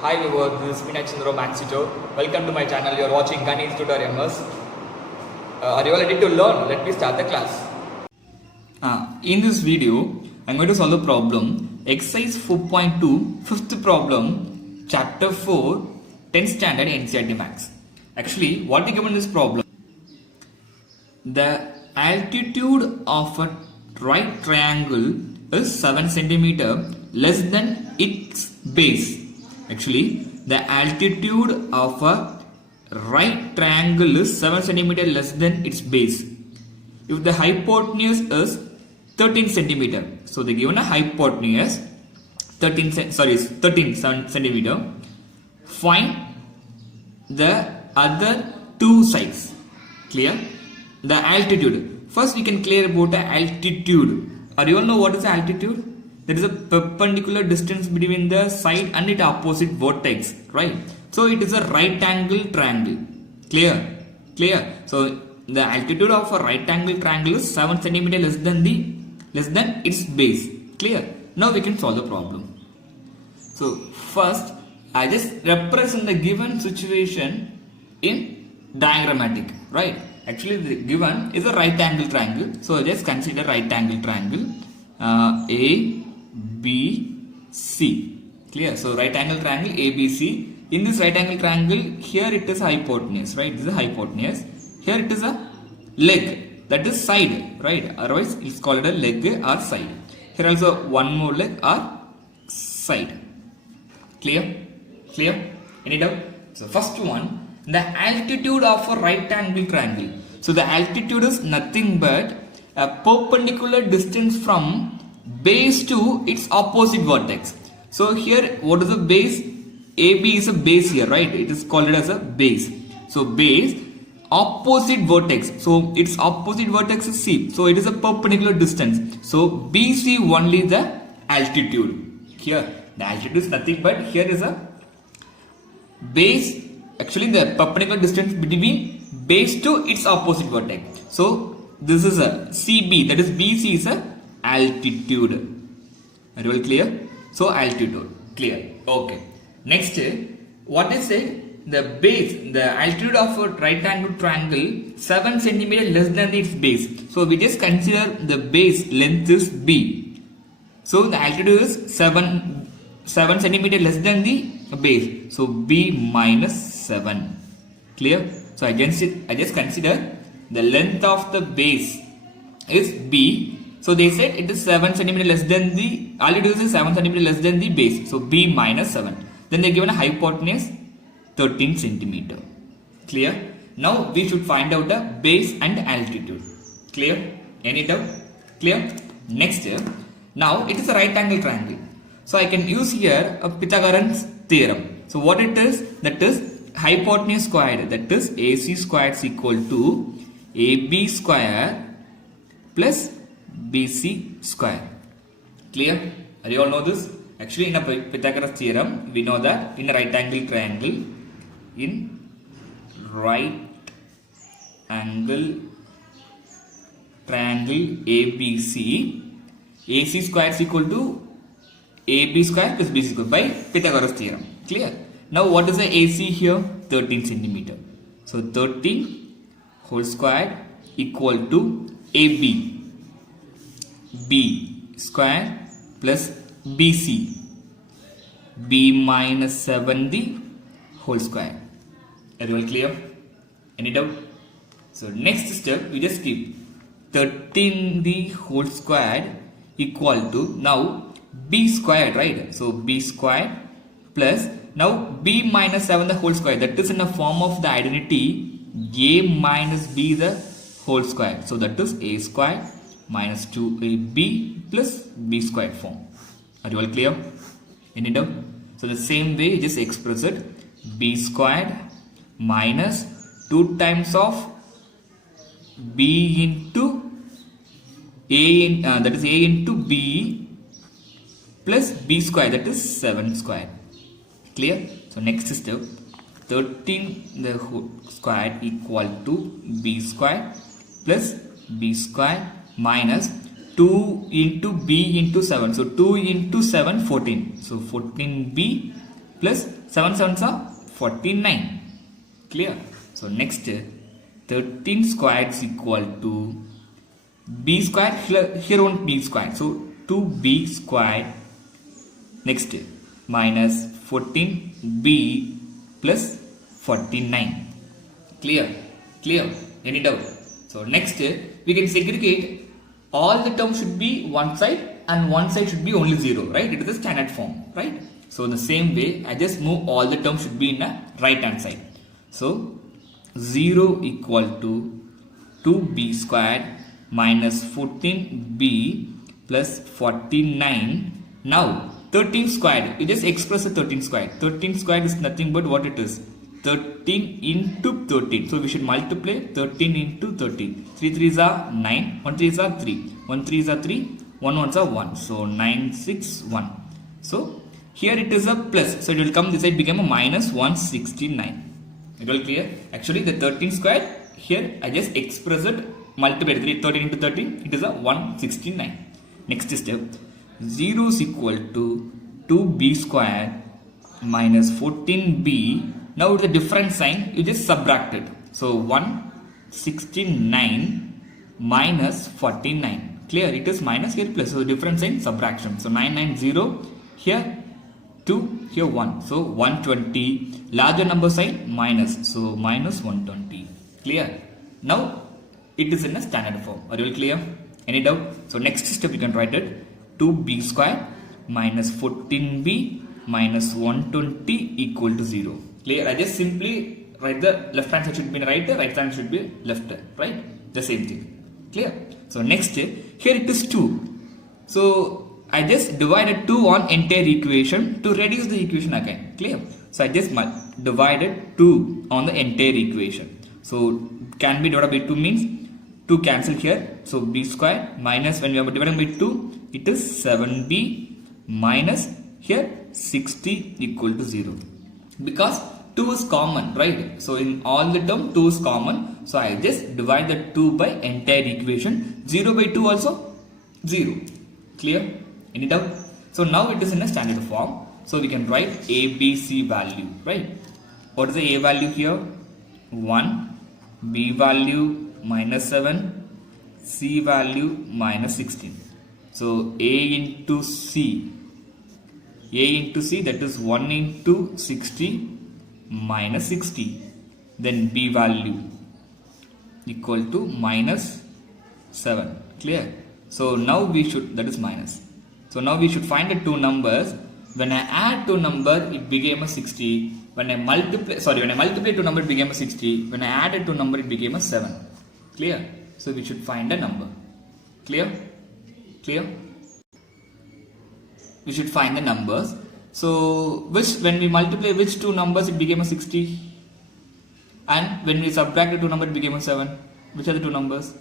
Hi viewers, this is Vinay Max Tutor. Welcome to my channel. You are watching Ganesh Tutorials. Are you all ready to learn? Let me start the class. In this video, I am going to solve the problem Exercise 4.2, fifth problem, Chapter 4, 10th standard NCERT Max. Actually, what is given in this problem? The altitude of a right triangle is 7 centimeter less than its base. Actually, the altitude of a right triangle is 7 centimeter less than its base. If the hypotenuse is 13 centimeter, so they given a hypotenuse 13 centimeter. Find the other two sides. Clear? The altitude. First, we can clear about the altitude. Are you all know what is the altitude? There is a perpendicular distance between the side and its opposite vertex, right? So it is a right angle triangle. Clear? Clear? So the altitude of a right angle triangle is 7 centimeter less than its base. Clear? Now we can solve the problem. So first, I just represent the given situation in diagrammatic, right? Actually, the given is a right angle triangle. So just consider right angle triangle A, B, C. Clear? So right angle triangle A, B, C. In this right angle triangle, here it is hypotenuse, right? This is a hypotenuse. Here it is a leg, that is side, right? Otherwise, it's called a leg or side. Here also one more leg or side. Clear? Clear? Any doubt? So first one, the altitude of a right angle triangle. So the altitude is nothing but a perpendicular distance from base to its opposite vertex. So here, what is the base? AB is a base here, right? It is called as a base. So base, opposite vertex. So its opposite vertex is C. So it is a perpendicular distance. So BC only the altitude. Here, the altitude is nothing but here is a base. Actually, the perpendicular distance between base to its opposite vertex. So this is a CB, that is BC is a altitude. Are you all clear? So altitude, clear. Okay. Next, what is it? The base, the altitude of a right angle triangle 7 centimeter less than its base. So we just consider the base length is B. So the altitude is 7 centimeter less than the base. So B minus 7. Clear? So I just consider the length of the base is B. So they said it is 7 centimeter less than the altitude is 7 centimeter less than the base. So B minus 7. Then they given a hypotenuse 13 centimeter. Clear? Now we should find out the base and altitude. Clear? Any doubt? Clear? Next, now it is a right angle triangle. So I can use here a Pythagorean's theorem. So what it is? That is hypotenuse squared. That is AC squared is equal to AB square plus BC square. Clear? Are you all know this? Actually, in a Pythagoras theorem, we know that in a right angle triangle, ABC, AC square is equal to AB square plus BC square by Pythagoras theorem. Clear? Now what is the AC here? 13 centimeter. So 13 whole square equal to AB. B square plus BC. B minus 7 the whole square. Are you all clear? Any doubt? So next step, we just keep 13 the whole square equal to now B square, right? So B square plus now B minus 7 the whole square. That is in the form of the identity A minus B the whole square. So that is A square minus 2AB plus B square form. Are you all clear? Any doubt? So the same way, you just express it. B squared minus 2 times of B into A, that is A into B plus B square, that is 7 square. Clear? So next step, 13 the whole square equal to B square plus B square minus 2 into b into 7. So 2 into 7, 14. So 14b plus 7 sevens are 49. Clear? So next 13 squared is equal to b squared. Here won't b squared. So 2b squared. Next minus 14b plus 49. Clear? Clear? Any doubt? So next we can segregate. All the terms should be one side and one side should be only 0, right? It is the standard form, right? So in the same way, I just move all the terms should be in a right hand side. So 0 equal to 2b squared minus 14b plus 49. Now 13 squared, you just express the 13 squared. 13 squared is nothing but what it is? 13 into 13. So we should multiply 13 into 13. 3 3s are 9, 1 3s are 3, 1 3s are 3, 1 1s are 1. So 9 6 1. So here it is a plus. So it will come this side, become a minus 169. It will clear? Actually the 13 squared, here I just express it, multiply 13 into 13, it is a 169. Next step, 0 is equal to 2b squared minus 14b. Now with the different sign, you just subtract it. So 169 minus 49. Clear? It is minus, here plus. So different sign, subtraction. So 990, here 2, here 1. So 120. Larger number sign, minus. So minus 120. Clear? Now it is in a standard form. Are you all clear? Any doubt? So next step you can write it. 2b squared minus 14b minus 120 equal to 0. Clear? I just simply write the left hand side should be right, the right hand should be left, right? The same thing. Clear? So next, here it is 2. So I just divided 2 on entire equation to reduce the equation again. Clear? So I just divided 2 on the entire equation. So can be divided by 2 means 2 cancel here. So b squared minus, when we are dividing by 2, it is 7b minus here 60 equal to 0. Because 2 is common, right? So in all the term 2 is common. So I just divide the 2 by entire equation. 0 by 2 also 0. Clear? Any doubt? So now it is in a standard form. So we can write a, b, c value, right? What is the a value here? 1. B value minus 7. C value minus 16. So a into c. A into c, that is 1 into 60 minus 60. Then b value equal to minus 7. Clear? So now we should, that is minus. So now we should find the two numbers. When I add two numbers, it became a 60. When I multiply two numbers, it became a 60. When I added two numbers, it became a 7. Clear? So we should find a number. Clear? Clear? We should find the numbers. So when we multiply which two numbers, it became a 60. And when we subtract the two numbers, it became a 7. Which are the two numbers?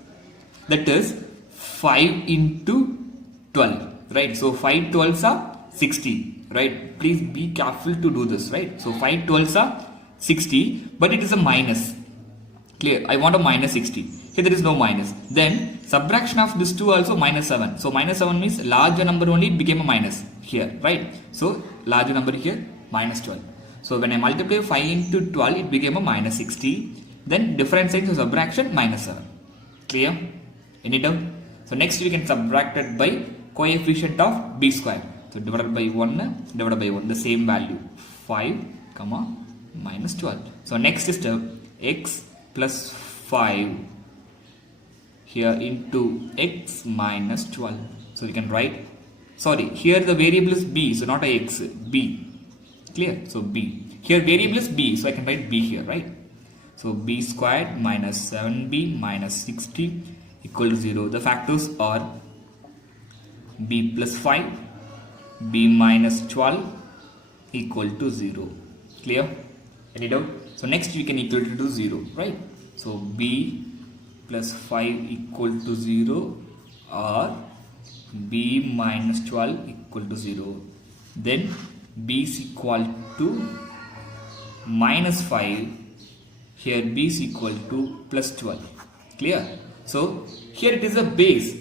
That is 5 into 12. Right? So 5 12s are 60. Right? Please be careful to do this. Right? So 5 12s are 60. But it is a minus. Clear? I want a minus 60. Here there is no minus. Then subtraction of this 2 also minus 7. So minus 7 means larger number only, it became a minus here. Right? So larger number here minus 12. So when I multiply 5 into 12, it became a minus 60. Then different sign, so subtraction minus 7. Clear? Any doubt? So next we can subtract it by coefficient of b square. So divided by 1, the same value. 5, comma, minus 12. So next step, x plus 5 here into x minus 12. So we can write, sorry, here the variable is b, so not a x, b. Clear? So b. Here variable is b, so I can write b here, right? So b squared minus 7b minus 60 equal to 0. The factors are b plus 5, b minus 12 equal to 0. Clear? Any doubt? So next we can equal to 0, right? So b plus 5 equal to 0 or b minus 12 equal to 0. Then b is equal to minus 5. Here b is equal to plus 12. Clear? So here it is a base.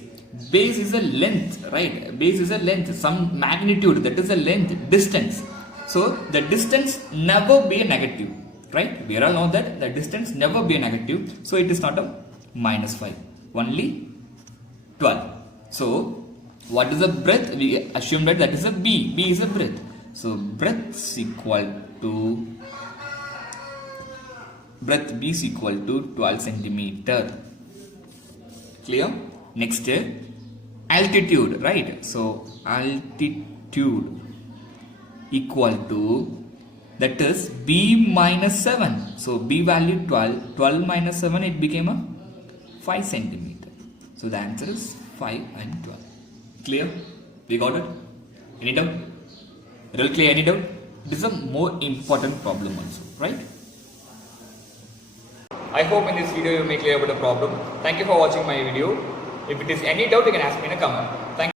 Base is a length, right? Base is a length, some magnitude, that is a length, distance. So So the distance never be a negative, right? We all know that the distance never be a negative. So it is not a minus 5, only 12. So what is the breadth? We assume that that is a B. B is a breadth. So breadth is equal to breadth B is equal to 12 centimeter. Clear? Next, altitude, right? So altitude equal to, that is B minus 7. So B value 12. 12 minus 7, it became a 5 centimeter. So the answer is 5 and 12. Clear? We got it? Any doubt? Real clear? Any doubt? This is a more important problem also, right? I hope in this video you may clear about the problem. Thank you for watching my video. If it is any doubt, you can ask me in a comment.